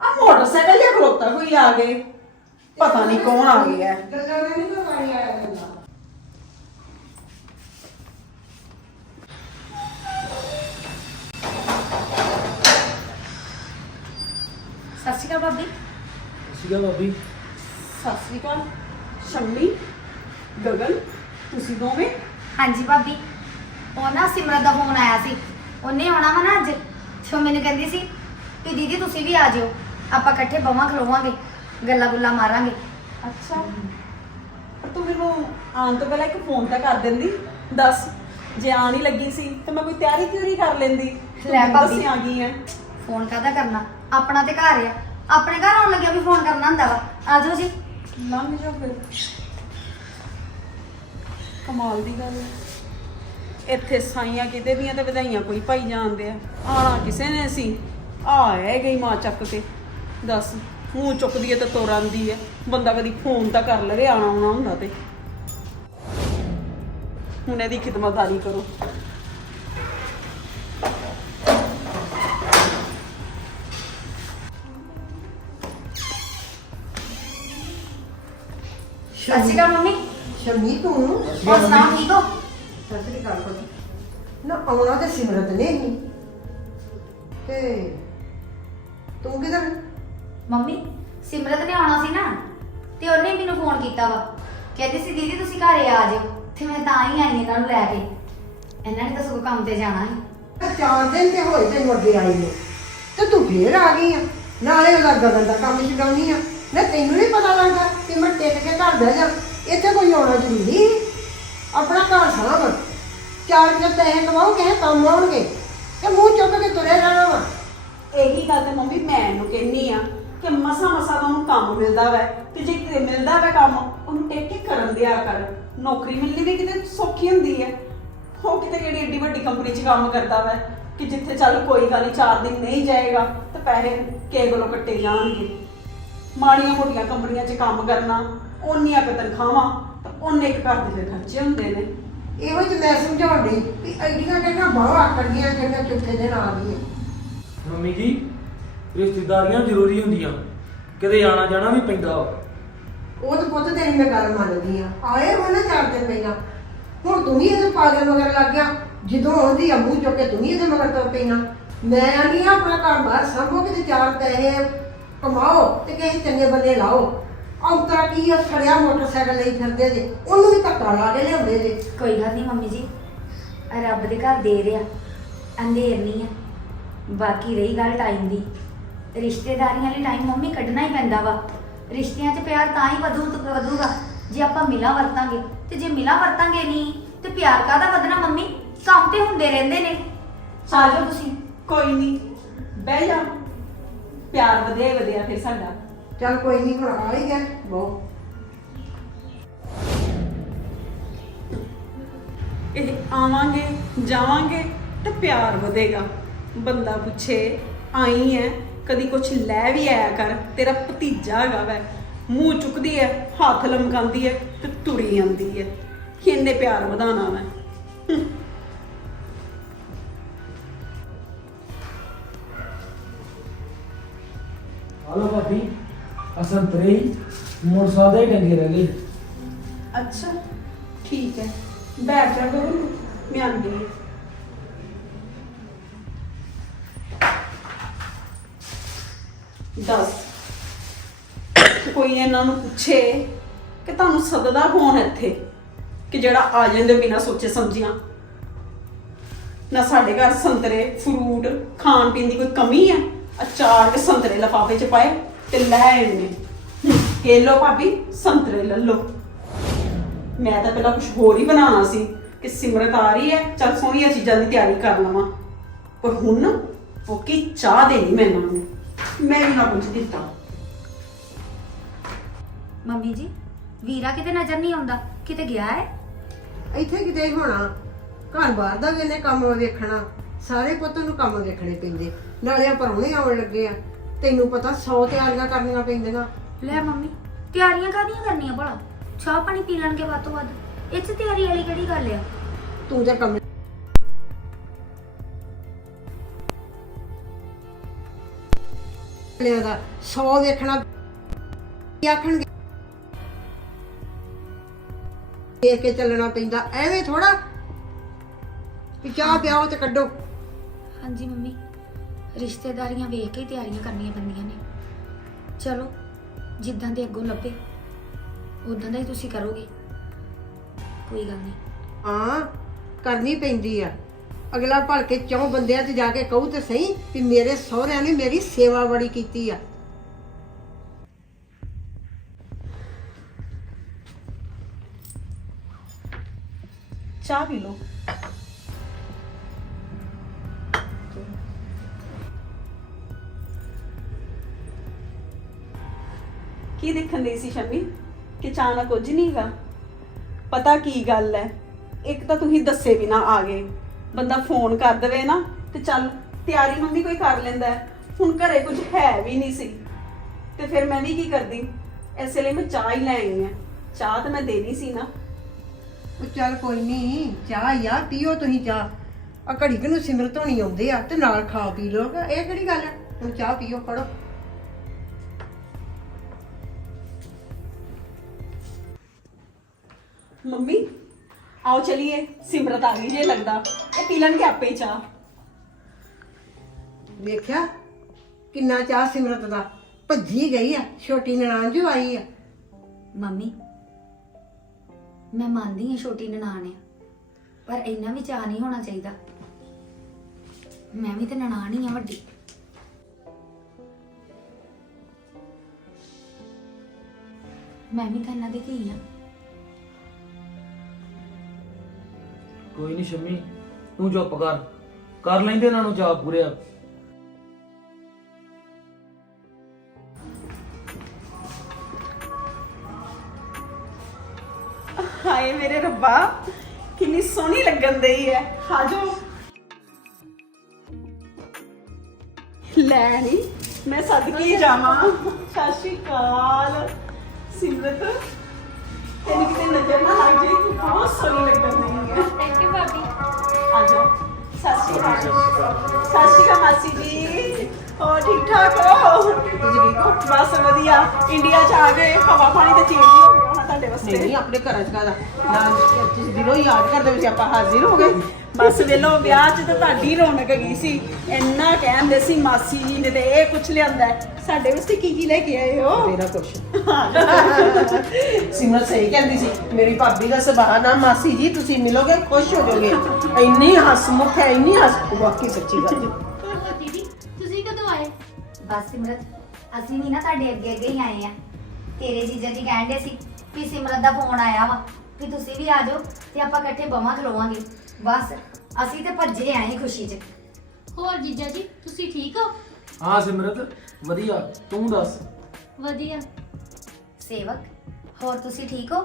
S5: ਆ ਮੋਟਰਸਾਈਕਲ ਜਾਂ ਖਲੋਤਾ ਕੋਈ ਆ ਗਏ ਪਤਾ ਨਹੀਂ ਕੌਣ ਆ ਗਿਆ। ਹੈ।
S6: ਗੱਲਾਂ ਨਾਲ ਨਹੀਂ ਕੋਈ ਆਇਆ ਗੱਲਾਂ
S2: ਸਤਿ ਸ਼੍ਰੀ ਅਕਾਲ ਭਾਬੀ।
S1: ਸੀਗਾ ਭਾਬੀ।
S5: ਸਤਿ ਸ਼੍ਰੀ ਅਕਾਲ। ਸ਼ੰਮੀ ਗਗਨ ਤੁਸੀਂ ਦੋਵੇਂ?
S2: ਹਾਂਜੀ ਭਾਬੀ। ਉਹ ਨਾ ਸਿਮਰਤ ਦਾ ਫੋਨ ਆਇਆ ਸੀ। ਉਹਨੇ ਆਉਣਾ ਵਾ ਨਾ ਅੱਜ। ਸੋ ਮੈਨੂੰ ਕਹਿੰਦੀ ਸੀ ਕਿ ਦੀਦੀ ਤੁਸੀਂ ਵੀ ਆ ਜਿਓ। ਆਪਾਂ ਇਕੱਠੇ ਬਵਾਂ ਖਲੋਵਾਂਗੇ ਗੱਲਾਂ ਗੁੱਲਾਂ ਮਾਰਾਂਗੇ।
S5: ਅੱਛਾ। ਪਰ ਤੂੰ ਮੈਨੂੰ ਆਉਣ ਤੋਂ ਪਹਿਲਾਂ ਇੱਕ ਫੋਨ ਤਾਂ ਕਰ ਦਿੰਦੀ। ਦੱਸ ਜੇ ਆਣ ਹੀ ਲੱਗੀ ਸੀ ਤਾਂ ਮੈਂ ਕੋਈ ਤਿਆਰੀ ਕਿਉਂ ਨਹੀਂ ਕਰ ਲੈਂਦੀ। ਤੂੰ
S2: ਲੈ
S5: ਮੈਨੂੰ
S2: ਭਾਬੀ।
S5: ਦੱਸੀ ਆ ਗਈ ਹੈ?
S2: ਫੋਨ ਕਾਹਦਾ ਕਰਨਾ? ਆਪਣਾ ਤੇ ਘਰ ਆ। ਆਪਣੇ ਘਰ ਆਉਣ ਲੱਗਿਆ ਵੀ ਫੋਨ ਕਰਨਾ ਹੁੰਦਾ ਵਾ। ਆ ਜਾਓ ਜੀ।
S5: ਲੰਘ ਜਾ ਫਿਰ। ਕਮਾਲ ਦੀ ਗੱਲ ਹੈ। ਇੱਥੇ ਸਾਈਆਂ ਕਿਤੇ ਦੀਆਂ ਤੇ ਵਧਾਈਆਂ ਕੋਈ ਪਾਈ ਜਾਂਦੇ ਆ। ਆਣਾ ਕਿਸੇ ਨੇ ਸੀ। ਆ ਗਈ ਮਾਂ ਚੱਕ ਕੇ। ਦੱਸ, ਮੂੰਹ ਚੁੱਕਦੀ ਹੈ ਤੇ ਤੁਰ ਆਂਦੀ ਹੈ। ਬੰਦਾ ਕਦੀ ਫੋਨ ਤਾਂ ਕਰ ਲਵੇ ਆਣਾ ਆਉਣਾ ਹੁੰਦਾ ਤੇ। ਹੁਣ ਇਹਦੀ ਖਿਦਮਤਦਾਰੀ ਕਰੋ।
S2: ਸਤਿ ਸ਼੍ਰੀ ਅਕਾਲ ਮੰਮੀ।
S6: ਸ਼ਮੀ ਤੂੰ?
S2: ਹੋਰ ਸੁਣਾਓ ਠੀਕ ਹੋ?
S6: ਸਤਿ ਸ੍ਰੀ ਅਕਾਲ ਪੁੱਤ। ਨਾ ਆਉਣਾ ਤੇ ਸਿਮਰਤ ਨੇ ਹੀ ਤੇ ਤੂੰ ਕਿਧਰ?
S2: ਮੰਮੀ ਸਿਮਰਤ ਨੇ ਆਉਣਾ ਸੀ ਨਾ ਤੇ ਉਹਨੇ ਮੈਨੂੰ ਫੋਨ ਕੀਤਾ ਵਾ। ਕਹਿੰਦੀ ਸੀ ਦੀਦੀ ਤੁਸੀਂ ਘਰੇ ਆ ਜਾਓ ਤੇ ਮੈਂ ਤਾਂ ਹੀ ਆਈ ਇਹਨਾਂ ਨੂੰ ਲੈ ਕੇ। ਇਹਨਾਂ ਨੇ ਤਾਂ ਸਗੋਂ ਕੰਮ ਤੇ ਜਾਣਾ ਹੈ
S6: ਚਾਰ ਦਿਨ ਤੇ ਹੋਏ ਤੈਨੂੰ ਅੱਗੇ ਆਈ ਨੂੰ। ਤੇ ਤੂੰ ਫੇਰ ਆ ਗਈ ਆ। ਨਾਲੇ ਉਹਦਾ ਗਗਨ ਦਾ ਕੰਮ ਛਡਾਉਣੀ ਆ। ਨਾ ਤੈਨੂੰ ਨਹੀਂ ਪਤਾ ਲੱਗਦਾ। ਕਿ ਮੈਂ ਟਿਕ ਕੇ ਘਰ ਬਹਿ ਜਾ। ਇੱਥੇ ਕੋਈ ਆਉਣਾ ਜ਼ਰੂਰੀ ਆਪਣਾ ਘਰ ਸਾਂਭ। ਚਾਰ ਜੇ ਪੈਸੇ ਕਮਾਓ ਕਿਸੇ ਕੰਮ ਆਉਣਗੇ, ਤੇ ਮੂੰਹ ਚੁੱਕ ਕੇ ਤੁਰੇ ਰਹਿਣਾ ਵਾ।
S5: ਇਹੀ ਗੱਲ ਤੇ ਮੰਮੀ ਮੈਂ ਇਹਨੂੰ ਕਹਿੰਨੀ ਆ ਕਿ ਮਸਾ ਮਸਾ ਤਾਂ ਉਹਨੂੰ ਕੰਮ ਮਿਲਦਾ ਵੈ, ਤੇ ਜੇ ਕਿਤੇ ਮਿਲਦਾ ਵੈ ਕੰਮ, ਉਹਨੂੰ ਟੇਕ ਕੇ ਕਰਨ ਦਿਆ ਕਰ। ਨੌਕਰੀ ਮਿਲਣੀ ਵੀ ਕਿਤੇ ਸੌਖੀ ਹੁੰਦੀ ਹੈ ਉਹ ਕਿਤੇ ਕਿਹੜੀ ਏਡੀ ਵੱਡੀ ਕੰਪਨੀ 'ਚ ਕੰਮ ਕਰਦਾ ਵੈ, ਕਿ ਜਿੱਥੇ ਚੱਲ ਕੋਈ ਗੱਲ ਨਹੀਂ ਚਾਰ ਦਿਨ ਨਹੀਂ ਜਾਏਗਾ, ਤੇ ਪੈਸੇ ਕਿਸੇ ਕੋਲੋਂ ਕੱਟੇ ਜਾਣਗੇ। ਮਾੜੀਆਂ ਮੋਟੀਆਂ ਕੰਪਨੀਆਂ 'ਚ ਕੰਮ ਕਰਨਾ ਉਹਨੀਆਂ ਕੁ ਤਨਖਾਹਾਂ ਤਾਂ ਉਹਨੇ ਇੱਕ ਘਰ ਦੇ ਫਿਰ ਖਰਚੇ ਹੁੰਦੇ ਨੇ।
S6: ਇਹੋ ਜਿਹੀ ਮੈਂ ਸਮਝਾਉਣ ਡਈ ਵੀ ਐਡੀਆਂ ਕਹਿੰਦਾ ਬਾਹਰ ਆਕੜ ਗਈਆਂ ਜਿਹੜੀਆਂ ਚੁੱਕੇ ਦਿਨ ਆ ਗਈਆਂ
S1: ਮੰਮੀ ਜੀ ਰਿਸ਼ਤੇਦਾਰੀਆਂ ਜ਼ਰੂਰੀ ਹੁੰਦੀਆਂ। ਕਿਤੇ ਆਣਾ ਜਾਣਾ ਵੀ ਪੈਂਦਾ ਵਾ।
S6: ਉਹ ਤਾਂ ਪੁੱਤ ਤੇਰੀ ਮੈਂ ਗੱਲ ਮੰਨਦੀ ਆ। ਆਏ ਹੋ ਨਾ ਚਾਰ ਦਿਨ ਪਹਿਲਾਂ। ਹੁਣ ਤੂੰ ਵੀ ਇਹਦੇ ਪਾਗਲ ਮਗਰ ਲੱਗ ਗਿਆ। ਜਦੋਂ ਆ ਮੂੰਹ ਚੁੱਕ ਕੇ ਤੂੰ ਵੀ ਇਹਦੇ ਮਗਰ ਤੁਰ ਪਈਆਂ। ਮੈਂ ਨਹੀਂ ਆਪਣਾ ਘਰ ਬਾਹਰ ਸੰਭੋ ਕਿਤੇ ਚਾਰ ਪੈਸੇ। ਕਮਾਓ ਤੇ ਕਿਸੇ ਚੰਗੇ ਬੰਦੇ ਲਾਓ। ਔਂਤਰਾ ਕੀ ਆ ਖੜਿਆ ਮੋਟਰਸਾਈਕਲ ਲਈ ਫਿਰਦੇ ਜੇ। ਉਹਨੂੰ ਵੀ ਧੱਕਾ ਲਾ ਕੇ ਲਿਆਉਂਦੇ ਜੇ।
S2: ਕੋਈ ਗੱਲ ਨਹੀਂ ਮੰਮੀ ਜੀ ਰੱਬ ਦੇ ਘਰ ਦੇ ਰਿਆ ਅੰਧੇਰ ਨਹੀਂ ਆ। ਬਾਕੀ ਰਹੀ ਗੱਲ ਟਾਈਮ ਦੀ। ਰਿਸ਼ਤੇਦਾਰੀਆਂ ਲਈ ਟਾਈਮ ਮੰਮੀ ਕੱਢਣਾ ਹੀ ਪੈਂਦਾ ਵਾ। ਰਿਸ਼ਤਿਆਂ 'ਚ ਪਿਆਰ ਤਾਂ ਹੀ ਵਧੂ ਵਧੂਗਾ। ਜੇ ਆਪਾਂ ਮਿਲਾਂ ਵਰਤਾਂਗੇ ਤੇ ਜੇ ਮਿਲਾਂ ਵਰਤਾਂਗੇ ਨਹੀਂ ਤੇ ਪਿਆਰ ਕਾਹਦਾ ਵਧਣਾ ਮੰਮੀ? ਕੰਮ ਤੇ ਹੁੰਦੇ ਰਹਿੰਦੇ ਨੇ। ਆ ਜਾਓ ਤੁਸੀਂ।
S5: ਕੋਈ ਨਹੀਂ ਬਹਿ ਜਾ। ਪਿਆਰ ਵਧੇ ਵਧਿਆ ਫਿਰ ਸਾਡਾ।
S6: ਚੱਲ ਕੋਈ ਨਹੀਂ ਹੁਣ ਆ ਹੀ ਗਿਆ ਬਹੁ
S5: ਇਹ ਆਵਾਂਗੇ ਜਾਵਾਂਗੇ ਤੇ ਪਿਆਰ ਵਧੇਗਾ। ਬੰਦਾ ਪੁੱਛੇ ਆਈ ਐ ਕਦੀ ਕੁਛ ਲੈ ਵੀ ਆਇਆ ਕਰ ਤੇਰਾ ਭਤੀਜਾ ਹੈਗਾ ਵੈ। ਮੂੰਹ ਚੁੱਕਦੀ ਐ ਹੱਥ ਲਮਕਾਉਂਦੀ ਐ ਤੇ ਤੁਰੀ ਆਂਦੀ ਐ। ਇਹਨੇ ਪਿਆਰ ਵਧਾਣਾ ਮੈਂ
S1: ਹਲੋ ਭਾਬੀ ਅਸਲ ਤਰੇ ਮੋਟਰਸਾਈਕਲ ਦੇ ਟੰਗੇ ਰਹਿ ਗਏ।
S5: ਅੱਛਾ, ਠੀਕ ਹੈ। ਬੈਠ ਜਾ ਗੱਭਰੂ ਮੈਂ ਆਂਦੀ ਹਾਂ। ਦੱਸ, ਕੋਈ ਇਹਨਾਂ ਨੂੰ ਪੁੱਛੇ ਕਿ ਤੁਹਾਨੂੰ ਸਦਦਾ ਕੌਣ ਹੈ ਇੱਥੇ? ਕਿ ਜਿਹੜਾ ਆ ਜਾਂਦੇ ਬਿਨਾਂ ਸੋਚੇ ਸਮਝੀਆਂ? ਨਾ ਸਾਡੇ ਘਰ ਸੰਤਰੇ ਫਰੂਟ ਖਾਣ ਪੀਣ ਦੀ ਕੋਈ ਕਮੀ ਹੈ ਅਚਾਰ ਕੇ ਸੰਤਰੇ ਲਫਾਫੇ ਚ ਪਾਏ ਤੇ ਲੈ ਆਏ ਨੇ। ਕੇ ਲੋ ਭਾਬੀ ਸੰਤਰੇ ਲੈ ਲੋ ਮੈਂ ਤਾਂ ਪਹਿਲਾਂ ਕੁਝ ਹੋਰ ਹੀ ਬਣਾਉਣਾ ਸੀ ਕਿ ਸਿਮਰਤ ਆ ਰਹੀ ਹੈ ਚੱਲ ਸੋਹਣੀਆਂ ਚੀਜ਼ਾਂ ਦੀ ਤਿਆਰੀ ਕਰ ਲਵਾਂ। ਪਰ ਹੁਣ ਉਹ ਕੀ ਚਾਹ ਦੇਣੀ ਮੈਂ ਇਹਨਾਂ ਨੂੰ? ਮੈਂ ਵੀ ਨਾ ਕੁਝ ਦਿੱਤਾ।
S2: ਮੰਮੀ ਜੀ ਵੀਰਾ ਕਿਤੇ ਨਜ਼ਰ ਨਹੀਂ ਆਉਂਦਾ? ਕਿਤੇ ਗਿਆ ਹੈ?
S6: ਇੱਥੇ ਕਿਤੇ ਹੋਣਾ। ਘਰ ਬਾਹਰ ਦਾ ਵੀ ਇਹਨੇ ਕੰਮ ਵੇਖਣਾ। ਸਾਰੇ ਪੁੱਤ ਨੂੰ ਕੰਮ ਵੇਖਣੇ ਪੈਂਦੇ। ਨਾਲੇ ਪਰੌਣੇ ਆਉਣ ਲੱਗੇ ਆ। ਤੈਨੂੰ ਪਤਾ 100 ਤਿਆਰੀਆਂ ਕਰਨੀਆਂ ਪੈਂਦੀਆਂ।
S2: ਲੈ ਮੰਮੀ ਤਿਆਰੀਆਂ ਕਾਹਦੀਆਂ ਕਰਨੀਆਂ ਭਲਾ? ਚਾਹ ਪਾਣੀ ਪੀ ਲੈਣਗੇ ਵੱਧ ਤੋਂ ਵੱਧ। 'ਚ ਤਿਆਰੀ ਵਾਲੀ ਕਿਹੜੀ ਗੱਲ ਆ?
S6: ਤੂੰ ਤੇ ਕੰਮ ਲਿਆ ਦਾ 100 ਵੇਖਣਾ। ਕੀ ਆਖਣਗੇ? ਦੇਖ ਕੇ ਚੱਲਣਾ ਪੈਂਦਾ। ਐਵੇਂ ਥੋੜਾ ਕਿ ਚਾਹ ਪਿਆਓ ਤੇ ਕੱਢੋ।
S2: ਹਾਂਜੀ ਮੰਮੀ। ਰਿਸ਼ਤੇਦਾਰੀਆਂ ਵੇਖ ਕੇ ਹੀ ਤਿਆਰੀਆਂ ਕਰਨੀਆਂ ਪੈਂਦੀਆਂ ਨੇ। ਚਲੋ ਜਿੱਦਾਂ ਦੇ ਅੱਗੋਂ ਲੱਭੇ ਉਦਾਂ ਦਾ ਹੀ ਤੁਸੀਂ ਕਰੋਗੇ। ਕੋਈ ਗੱਲ ਨਹੀਂ।
S6: ਹਾਂ ਕਰਨੀ ਪੈਂਦੀ ਆ। ਅਗਲਾ ਭਲ ਕੇ ਚੌਂ ਬੰਦਿਆਂ 'ਚ ਜਾ ਕੇ ਕਹੂ ਤੇ ਸਹੀ ਵੀ ਮੇਰੇ ਸਹੁਰਿਆਂ ਨੇ ਮੇਰੀ ਸੇਵਾ ਬੜੀ ਕੀਤੀ ਆ।
S5: ਚਾਹ ਪੀ ਲਓ। ਕੀ ਦੇਖਣ ਦੀ ਸੀ ਸ਼ਮੀ? ਕਿ ਚਾਹ ਕੁਝ ਨਹੀਂਗਾ ਪਤਾ ਕੀ ਗੱਲ ਹੈ ਇੱਕ ਤਾਂ ਤੁਸੀਂ ਦੱਸੇ ਵੀ ਨਾ ਆ ਗਏ। ਬੰਦਾ ਫੋਨ ਕਰ ਦੇਵੇ ਨਾ ਤੇ ਚੱਲ, ਤਿਆਰੀ ਮੰਮੀ ਕੋਈ ਕਰ ਲੈਂਦਾ ਹੈ। ਹੁਣ ਘਰੇ ਕੁਝ ਹੈ ਵੀ ਨਹੀਂ ਸੀ। ਤੇ ਫਿਰ ਮੈਂ ਵੀ ਕੀ ਕਰਦੀ? ਇਸੇ ਲਈ ਮੈਂ ਚਾਹ ਹੀ ਲੈ ਆਈ ਹਾਂ ਚਾਹ ਤਾਂ ਮੈਂ ਦੇਣੀ ਸੀ ਨਾ।
S6: ਉਹ ਚੱਲ ਕੋਈ ਨਹੀਂ ਚਾਹ ਯਾ ਪੀਓ ਤੁਸੀਂ ਚਾਹ। ਆ ਘੜੀ ਕੁ ਨੂੰ ਸਿਮਰਤ ਹੋਣੀ ਆਉਂਦੇ ਆ ਤੇ ਨਾਲ ਖਾ ਪੀ ਲੋਗਾ ਇਹ ਕਿਹੜੀ ਗੱਲ ਹੈ ਹੁਣ ਚਾਹ ਪੀਓ ਪੜੋ
S5: ਮੰਮੀ ਆਓ ਚਲੀਏ ਸਿਮਰਤ ਆ ਗਈ ਜੇ ਲੱਗਦਾ। ਇਹ ਪੀ ਲੈਣਗੇ ਆਪੇ ਹੀ ਚਾਹ।
S6: ਵੇਖਿਆ ਕਿੰਨਾ ਚਾਹ ਸਿਮਰਤ ਦਾ। ਭੱਜੀ ਗਈ ਆ ਛੋਟੀ ਨਨਾਣ ਜੋ ਆਈ ਆ।
S2: ਮੰਮੀ ਮੈਂ ਮੰਨਦੀ ਹਾਂ ਛੋਟੀ ਨਨਾਣ ਆ ਪਰ ਇੰਨਾ ਵੀ ਚਾਹ ਨਹੀਂ ਹੋਣਾ ਚਾਹੀਦਾ। ਮੈਂ ਵੀ ਤੇ ਨਨਾਣ ਹੀ ਆ ਵੱਡੀ। ਮੈਂ ਵੀ ਤਾਂ ਇਹਨਾਂ ਦੀ ਧੀ ਆ।
S1: ਕੋਈ ਨਹੀਂ ਸ਼ਮੀ, ਤੂੰ ਚੁੱਪ ਕਰ। ਕਰ ਲੈਂਦੇ ਇਹਨਾਂ ਨੂੰ ਚਾਹ ਪੂਰੇ ਆ
S5: ਹਾਏ ਮੇਰੇ ਰੱਬਾ, ਕਿੰਨੀ ਸੋਹਣੀ ਲੱਗਣ ਦਈ ਹੈ ਹਾਜੋ ਲੈ ਨੀ ਮੈਂ ਸਦਕੇ ਹੀ ਜਾਵਾਂ। ਸਤਿ ਸ਼੍ਰੀ ਅਕਾਲ। ਸਿਮਰਤ, ਤੈਨੂੰ ਕਿਤੇ ਨਜ਼ਰ ਨਾ ਲੱਗ ਜਾਏ ਤੂੰ ਬਹੁਤ ਸੋਹਣੀ ਲੱਗਣ ਦਈ ਹੈ
S2: ਥੈਂਕ ਯੂ ਭਾਬੀ।
S5: ਆ ਜਾ ਸਤਿ ਸ਼੍ਰੀ ਅਕਾਲ। ਸਤਿ ਸ਼੍ਰੀ ਅਕਾਲ। ਮਾਸੀ ਜੀ। ਹੋ ਠੀਕ ਠਾਕ ਹੋ? ਤੁਸੀਂ ਠੀਕ ਹੋ? ਬਸ ਵਧੀਆ। ਇੰਡੀਆ ਚ ਆ ਗਏ। ਹਵਾ ਪਾਣੀ ਤੇ ਚੇਂਜ ਹੀ ਹੋ ਗਿਆ ਹੋਣਾ ਤੁਹਾਡੇ ਵਾਸਤੇ।
S7: ਨਹੀਂ ਆਪਣੇ ਘਰਾਂ ਚ ਕਾਦਾ ਤੁਸੀਂ ਦਿਲੋਂ ਹੀ ਯਾਦ ਕਰਦੇ ਵਿੱਚ ਆਪਾਂ ਹਾਜ਼ਰ ਹੋ ਗਏ।
S5: ਬਸ ਵੇਲੋ ਵਿਆਹ 'ਚ ਤਾਂ ਤੁਹਾਡੀ ਰੌਣਕ ਗਈ ਸੀ। ਇੰਨਾ ਕਹਿੰਦੇ ਸੀ ਮਾਸੀ ਜੀ ਨੇ ਤੇ ਇਹ ਕੁਛ ਲਿਆਂਦਾ ਹੈ। ਸਾਡੇ ਵਾਸਤੇ ਕੀ ਕੀ ਲੈ ਕੇ ਆਏ ਹੋ?
S7: ਮੇਰਾ ਕੁਛ। ਸਿਮਰਤ ਸਹੀ ਕਹਿੰਦੀ ਸੀ ਮੇਰੀ ਭਾਬੀ ਦਾ ਸੁਭਾਅ ਨਾ ਮਾਸੀ ਜੀ ਤੁਸੀਂ ਮਿਲੋਗੇ ਖੁਸ਼ ਹੋ ਜਾਓਗੇ। ਇੰਨੀ ਹਸਮੁਖ ਹੈ ਇੰਨੀ ਹਸ ਵਾਕਈ ਸੱਚੀ ਗੱਲ ਹੈ।
S8: ਦੀਦੀ ਤੁਸੀਂ ਕਦੋਂ ਆਏ?
S2: ਬਸ ਸਿਮਰਤ ਅਸੀਂ ਵੀ ਨਾ ਤੁਹਾਡੇ ਅੱਗੇ ਅੱਗੇ ਹੀ ਆਏ ਆ। ਤੇਰੇ ਜੀਜਾ ਜੀ ਕਹਿੰਦੇ ਸੀ ਵੀ ਸਿਮਰਤ ਦਾ ਫੋਨ ਆਇਆ ਵਾ ਵੀ ਤੁਸੀਂ ਵੀ ਆ ਜਾਓ ਤੇ ਆਪਾਂ ਇਕੱਠੇ ਬਵਾਂ ਖਲੋਵਾਂਗੇ। ਬਸ ਅਸੀਂ ਤੇ ਭੱਜੇ ਆਏ ਖੁਸ਼ੀ 'ਚ।
S8: ਹੋਰ ਜੀਜਾ ਜੀ ਤੁਸੀਂ ਠੀਕ ਹੋ?
S1: ਹਾਂ ਸਿਮਰਤ ਵਧੀਆ। ਤੂੰ ਦੱਸ?
S8: ਵਧੀਆ।
S2: ਸੇਵਕ ਹੋਰ ਤੁਸੀਂ ਠੀਕ ਹੋ?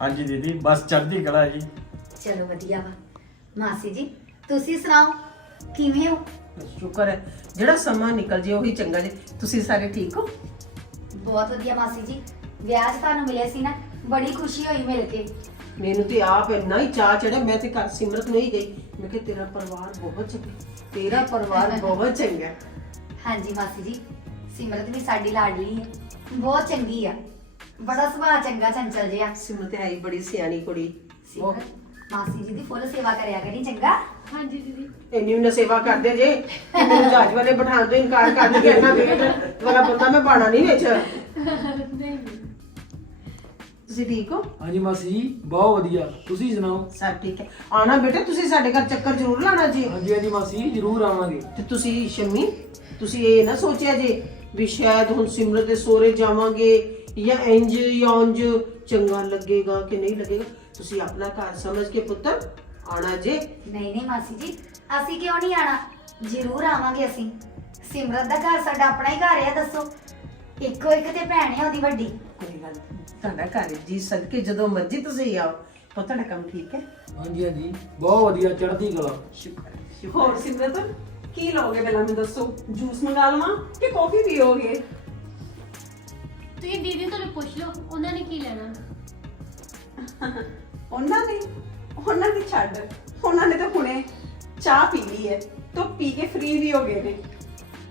S9: ਹਾਂਜੀ ਦੀਦੀ ਬਸ ਚੜ੍ਹਦੀ ਕਲਾ ਜੀ।
S2: ਚਲੋ ਵਧੀਆ ਵਾ। ਮਾਸੀ ਜੀ ਤੁਸੀਂ ਸੁਣਾਓ ਕਿਵੇਂ ਹੋ?
S7: ਸ਼ੁਕਰ ਹੈ। ਜਿਹੜਾ ਸਮਾਂ ਨਿਕਲ ਜੇ ਉਹੀ ਚੰਗਾ ਜੇ। ਤੁਸੀਂ ਸਾਰੇ ਠੀਕ ਹੋ?
S2: ਬਹੁਤ ਵਧੀਆ ਮਾਸੀ ਜੀ। ਵਿਆਹ 'ਚ ਤੁਹਾਨੂੰ ਮਿਲੇ ਸੀ ਨਾ ਬੜੀ ਖੁਸ਼ੀ ਹੋਈ ਮਿਲ ਕੇ।
S7: ਮੈਨੂੰ ਤੇ ਆਪ ਇੰਨਾ ਹੀ ਚਾਹ ਚੜਿਆ ਮੈਂ ਤੇ ਘਰ ਸਿਮਰਤ ਨੂੰ ਹੀ ਗਈ। ਮੈਂ ਕਿਹਾ ਤੇਰਾ ਪਰਿਵਾਰ ਬਹੁਤ ਚੰਗਾ ਤੇਰਾ ਪਰਿਵਾਰ ਬਹੁਤ ਚੰਗਾ ਹੈ।
S2: ਹਾਂਜੀ ਮਾਸੀ ਜੀ ਸਿਮਰਤ ਵੀ ਸਾਡੀ ਲਾਡਲੀ ਹੈ। ਬਹੁਤ ਚੰਗੀ ਆ। ਬੜਾ ਸੁਭਾਅ ਚੰਗਾ ਚੰਚਲ ਜਿਹਾ।
S7: ਸਿਮਰਤ ਹੈ ਹੀ ਬੜੀ ਸਿਆਣੀ ਕੁੜੀ। ਉਹ
S2: ਸਿਮਰਤ ਮਾਸੀ ਜੀ ਦੀ ਫੁੱਲ ਸੇਵਾ ਕਰਿਆ ਕਰੀ ਚੰਗਾ?
S8: ਹਾਂਜੀ ਦੀਦੀ।
S7: ਇੰਨੀ ਵੀ ਨਾ ਸੇਵਾ ਕਰਦੇ ਜੇ ਕਿ ਮੈਨੂੰ ਜਹਾਜ਼ ਵਾਲੇ ਬਿਠਾਉਣ ਤੋਂ ਇਨਕਾਰ ਕਰ ਇੰਨਾ ਵੇਟ ਵਾਲਾ ਬੰਦਾ ਮੈਂ ਪਾਣਾ ਨਹੀਂ ਵਿੱਚ।
S8: ਨਹੀਂ।
S7: ਤੁਸੀਂ ਠੀਕ ਹੋ?
S1: ਹਾਂਜੀ ਮਾਸੀ ਜੀ ਬਹੁਤ ਵਧੀਆ। ਤੁਸੀਂ ਸੁਣਾਓ?
S7: ਸਭ ਠੀਕ ਹੈ। ਆਣਾ ਬੇਟਾ ਤੁਸੀਂ ਸਾਡੇ ਘਰ ਚੱਕਰ ਜ਼ਰੂਰ ਲਾਣਾ ਜੀ।
S1: ਹਾਂਜੀ ਹਾਂਜੀ ਮਾਸੀ ਜੀ ਜ਼ਰੂਰ ਆਵਾਂਗੇ।
S7: ਤੇ ਤੁਸੀਂ ਸ਼ਮੀ ਤੁਸੀਂ ਇਹ ਨਾ ਸੋਚਿਆ ਜੇ ਵੀ ਸ਼ਾਇਦ ਹੁਣ ਸਿਮਰਤ ਦੇ ਸੋਰੇ ਜਾਵਾਂਗੇ ਜਾਂ ਇੰਜ ਜਾਂ ਉਂਝ ਚੰਗਾ ਲੱਗੇਗਾ ਕਿ ਨਹੀਂ ਲੱਗੇਗਾ? ਤੁਸੀਂ ਆਪਣਾ ਘਰ ਸਮਝ ਕੇ ਪੁੱਤਰ ਆਣਾ ਜੇ।
S2: ਨਹੀਂ ਨਹੀਂ ਮਾਸੀ ਜੀ ਅਸੀਂ ਕਿਉਂ ਨਹੀਂ ਆਣਾ ਜ਼ਰੂਰ ਆਵਾਂਗੇ ਅਸੀਂ। ਸਿਮਰਤ ਦਾ ਘਰ ਸਾਡਾ ਆਪਣਾ ਹੀ ਘਰ ਆ ਦੱਸੋ। ਇੱਕੋ ਇੱਕ ਤੇ ਭੈਣ ਹੈ ਉਹਦੀ ਵੱਡੀ।
S7: ਕੋਈ ਗੱਲ। ਤੁਹਾਡਾ ਘਰ ਜੀ ਸਦਕੇ ਜਦੋਂ ਮਰਜ਼ੀ ਤੁਸੀਂ ਆਓ। ਪੁੱਤ ਤੁਹਾਡਾ ਕੰਮ ਠੀਕ ਹੈ?
S1: ਹਾਂਜੀ ਹਾਂਜੀ। ਬਹੁਤ ਵਧੀਆ ਚੜ੍ਹਦੀ ਕਲਾ।
S7: ਸ਼ੁਕਰ
S5: ਹੋਰ ਸਿਮਰਤ ਕੀ ਲਓਗੇ ਪਹਿਲਾਂ ਮੈਨੂੰ ਦੱਸੋ? ਜੂਸ ਮੰਗਾ ਲਵਾਂ ਕਿ ਕੌਫੀ ਪੀਓਗੇ?
S8: ਤੁਸੀਂ ਦੀਦੀ ਤੋਂ ਪੁੱਛ ਲਓ ਉਹਨਾਂ ਨੇ ਕੀ ਲੈਣਾ?
S5: ਉਹਨਾਂ ਨੇ ਉਹਨਾਂ ਨੇ ਛੱਡ। ਉਹਨਾਂ ਨੇ ਤਾਂ ਹੁਣੇ ਚਾਹ ਪੀ ਲਈ ਹੈ। ਤੋਂ ਪੀ ਕੇ ਫ੍ਰੀ ਵੀ ਹੋ ਗਏ ਨੇ।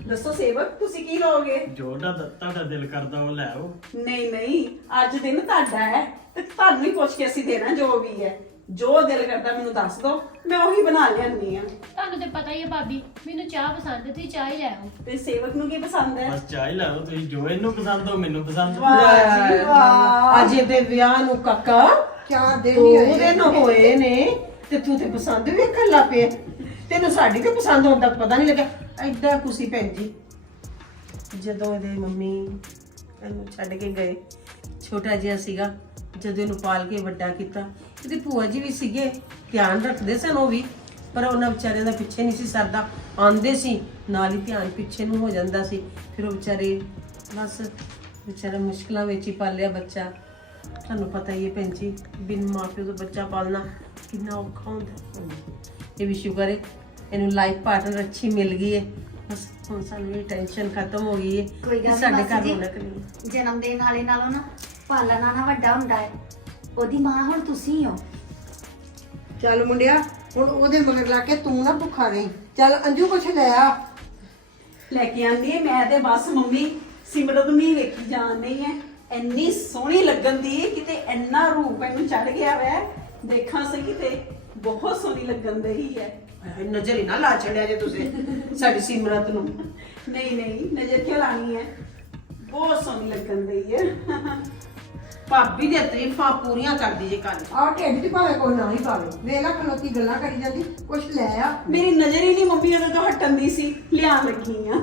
S5: ਦੱਸੋ ਸੇਵਕ ਤੁਸੀਂ ਕੀ ਲਓਗੇ?
S9: ਜੋ ਤੁਹਾਡਾ ਤੁਹਾਡਾ ਦਿਲ ਕਰਦਾ ਉਹ ਲੈ ਆਓ।
S5: ਨਹੀਂ ਨਹੀਂ ਅੱਜ ਦਿਨ ਤੁਹਾਡਾ ਹੈ ਤੇ ਤੁਹਾਨੂੰ ਹੀ ਪੁੱਛ ਕੇ ਅਸੀਂ ਦੇਣਾ ਜੋ ਵੀ ਹੈ। ਜੋ ਦਿਲ ਕਰਦਾ ਮੈਨੂੰ ਦੱਸ ਦਿਓ ਮੈਂ ਉਹੀ ਬਣਾ ਲਿਆਂਦੀ ਆ
S8: ਤੁਹਾਨੂੰ ਤੇ ਪਤਾ ਹੀ ਹੈ ਭਾਬੀ ਮੈਨੂੰ ਚਾਹ ਪਸੰਦ ਹੈ ਤੁਸੀਂ ਚਾਹ ਹੀ ਲੈ ਆਓ।
S5: ਤੇ ਸੇਵਕ ਨੂੰ ਕੀ ਪਸੰਦ ਹੈ?
S9: ਬਸ ਚਾਹ ਹੀ ਲੈ ਆਓ ਤੁਸੀਂ ਜੋ ਇਹਨੂੰ ਪਸੰਦ ਹੋ ਮੈਨੂੰ ਪਸੰਦ
S5: ਵਾਹ ਜੀ ਵਾਹ।
S7: ਅਜੇ ਤੇ ਵਿਆਹ ਨੂੰ ਕਾਕਾ
S6: ਚਾਰ ਦਿਨ ਹੀ
S7: ਦੋ
S6: ਹੋਏ
S7: ਦਿਨ ਹੋਏ ਨੇ ਤੇ ਤੂੰ ਤੇ ਪਸੰਦ ਵੀ ਕੱਲਾ ਪਿਆ। ਤੈਨੂੰ ਸਾਡੀ ਤੇ ਪਸੰਦ ਹੋਣ ਤੱਕ ਪਤਾ ਨਹੀਂ ਲੱਗਾ ਐਡਾ ਕੁਸੀ ਭੈਣ ਜੀ। ਜਦੋਂ ਇਹਦੇ ਮੰਮੀ ਇਹਨੂੰ ਛੱਡ ਕੇ ਗਏ, ਛੋਟਾ ਜਿਹਾ ਸੀਗਾ, ਜਦੋਂ ਇਹਨੂੰ ਪਾਲ ਕੇ ਵੱਡਾ ਕੀਤਾ, ਇਹਦੇ ਭੂਆ ਜੀ ਵੀ ਸੀਗੇ, ਧਿਆਨ ਰੱਖਦੇ ਸਨ ਉਹ ਵੀ, ਪਰ ਉਹਨਾਂ ਵਿਚਾਰਿਆਂ ਦਾ ਪਿੱਛੇ ਨਹੀਂ ਸੀ ਸਰਦਾ। ਆਉਂਦੇ ਸੀ, ਨਾਲ ਹੀ ਧਿਆਨ ਪਿੱਛੇ ਨੂੰ ਹੋ ਜਾਂਦਾ ਸੀ। ਫਿਰ ਉਹ ਵਿਚਾਰੇ ਬਸ ਵਿਚਾਰਾ ਮੁਸ਼ਕਲਾਂ ਵਿੱਚ ਹੀ ਪਾਲਿਆ ਬੱਚਾ। ਤੁਹਾਨੂੰ ਪਤਾ ਹੀ ਹੈ ਭੈਣ ਜੀ, ਬਿਨ ਮਾਪਿਓ ਤੋਂ ਬੱਚਾ ਪਾਲਣਾ ਕਿੰਨਾ ਔਖਾ ਹੁੰਦਾ। ਇਹ ਵੀ ਸ਼ੁਕਰ ਹੈ। ਇਹਨੂੰ ਲਾਈਫ ਪਾਰਟਨਰ ਅੱਛੀ ਮਿਲ ਗਈ ਹੈ ਬਸ ਹੁਣ ਸਾਨੂੰ ਇਹ ਟੈਨਸ਼ਨ ਖਤਮ ਹੋ ਗਈ ਹੈ
S2: ਕੋਈ
S7: ਕਿ
S2: ਗੱਲ
S7: ਸਾਡੇ
S2: ਨਹੀਂ
S7: ਘਰ
S2: ਮਾਸੀ
S7: ਰੌਣਕ ਨਹੀਂ
S2: ਜੀ ਜਨਮ ਦਿਨ ਵਾਲੇ ਨਾਲੋਂ ਨਾ ਪਾਲਣਾ ਨਾ ਵੱਡਾ ਹੁੰਦਾ ਹੈ ਉਹਦੀ ਮਾਂ ਹੁਣ ਤੁਸੀਂ ਹੋ।
S6: ਚੱਲ ਮੁੰਡਿਆ ਹੁਣ ਉਹਦੇ ਮਗਰ ਲਾ ਕੇ ਤੂੰ ਨਾ ਭੁੱਖਾ ਰਹੀ। ਚੱਲ ਅੰਜੂ ਕੁਛ ਲੈ ਆ।
S5: ਲੈ ਕੇ ਆਂਦੀ ਹੈ ਮੈਂ ਤੇ ਬਸ ਮੰਮੀ ਸਿਮਰਤ ਨੂੰ ਹੀ ਵੇਖੀ ਜਾਣ ਨਹੀਂ ਹੈ ਇੰਨੀ ਸੋਹਣੀ ਲੱਗਣ ਦੀ ਕਿਤੇ ਇੰਨਾ ਰੂਪ ਇਹਨੂੰ ਚੜ ਗਿਆ ਵੈ। ਦੇਖਾਂ ਸਹੀ ਕਿਤੇ ਬਹੁਤ ਸੋਹਣੀ ਲੱਗਣ ਦੀ ਹੈ।
S7: ਨਜ਼ਰ ਹੀ ਨਾ ਲਾ ਛੜਿਆ ਜੇ ਤੁਸੀਂ ਸਾਡੀ ਸਿਮਰਤ ਨੂੰ।
S5: ਨਹੀਂ ਨਹੀਂ ਨਜ਼ਰ ਕਿਉਂ ਲਾਣੀ ਹੈ? ਬਹੁਤ ਸੋਹਣੀ ਲੱਗਣ ਦੀ ਹੈ।
S7: ਭਾਬੀ ਦੀਆਂ ਤਾਰੀਫਾਂ ਪੂਰੀਆਂ ਕਰਦੀ ਜੇ ਕੱਲ
S6: ਆ ਢਿੱਡ 'ਚ ਭਾਵੇਂ ਕੋਈ ਨਾ ਹੀ ਪਾਵੇ ਵੇਖ ਲੈ ਖਲੋਤੀ ਗੱਲਾਂ ਕਰੀ ਜਾਂਦੀ ਕੁਛ ਲੈ ਆ।
S5: ਮੇਰੀ ਨਜ਼ਰ ਹੀ ਨਹੀਂ ਮੰਮੀ ਉਹਦੇ ਤੋਂ ਹਟਣ ਦੀ ਸੀ ਲਿਆਣ ਲੱਗੀ ਆ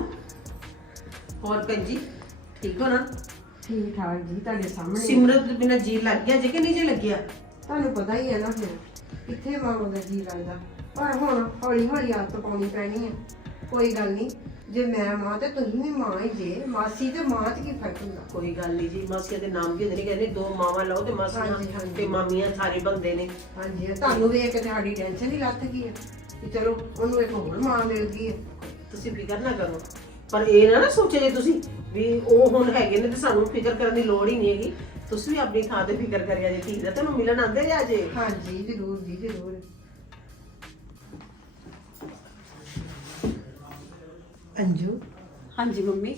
S7: ਹੋਰ ਭੈਣ ਜੀ ਠੀਕ ਹੋ ਨਾ?
S6: ਠੀਕ ਠਾਕ ਜੀ ਤੁਹਾਡੇ ਸਾਹਮਣੇ।
S7: ਸਿਮਰਤ ਦੇ ਬਿਨਾਂ ਜੀ ਲੱਗ ਗਿਆ ਜੇ ਕਿ ਨਹੀਂ ਜੇ ਲੱਗਿਆ?
S6: ਤੁਹਾਨੂੰ ਪਤਾ ਹੀ ਹੈ ਨਾ ਫਿਰ ਕਿੱਥੇ ਮਾਂ ਦਾ ਜੀ ਲੱਗਦਾ? ਪਰ ਹੁਣ ਹੌਲੀ ਹੌਲੀ ਆਦਤ ਪਾਉਣੀ ਪੈਣੀ ਹੈ ਕੋਈ ਗੱਲ ਨਹੀਂ ਜੇ ਮੈਂ ਮਾਂ ਤੇ ਤੁਸੀਂ ਵੀ ਮਾਂ ਹੀ ਜੇ ਮਾਸੀ ਤੇ ਮਾਂ 'ਚ ਕੀ ਫ਼ਰਕ ਹੁੰਦਾ?
S7: ਕੋਈ ਗੱਲ ਨਹੀਂ ਜੀ ਮਾਸੀਆਂ ਦੇ ਨਾਮ ਵੀ ਹੁੰਦੇ ਨੇ ਕਹਿੰਦੇ ਦੋ ਮਾਵਾਂ ਲਓ ਤੇ
S6: ਹਾਂਜੀ,
S7: ਮਾਸੀਆਂ
S6: ਹਾਂਜੀ।
S7: ਤੇ ਮਾਮੀਆਂ ਸਾਰੇ ਬੰਦੇ ਨੇ।
S6: ਹਾਂਜੀ ਤੁਹਾਨੂੰ ਵੇਖ ਕੇ ਤੇ ਸਾਡੀ ਟੈਨਸ਼ਨ ਹੀ ਲੱਥ ਗਈ ਹੈ ਕਿ ਚਲੋ ਉਹਨੂੰ ਇੱਕ ਹੋਰ ਮਾਂ ਮਿਲ ਗਈ ਹੈ
S7: ਤੁਸੀਂ ਫਿਕਰ ਨਾ ਕਰੋ। ਪਰ ਇਹ ਨਾ ਨਾ ਸੋਚੇ ਜੇ ਤੁਸੀਂ ਵੀ ਉਹ ਹੁਣ ਹੈਗੇ ਨੇ ਤੇ ਸਾਨੂੰ ਫਿਕਰ ਕਰਨ ਦੀ ਲੋੜ ਹੀ ਨਹੀਂ ਹੈਗੀ। ਤੁਸੀਂ ਵੀ ਆਪਣੀ ਥਾਂ ਤੇ ਫਿਕਰ ਕਰਿਆ ਜੇ ਠੀਕ ਹੈ ਤੁਹਾਨੂੰ ਮਿਲਣ ਆਉਂਦੇ ਰਿਹਾ ਜੇ।
S6: ਹਾਂਜੀ ਜ਼ਰੂਰ ਜੀ ਜ਼ਰੂਰ। ਅੰਜੂ?
S5: ਹਾਂਜੀ ਮੰਮੀ।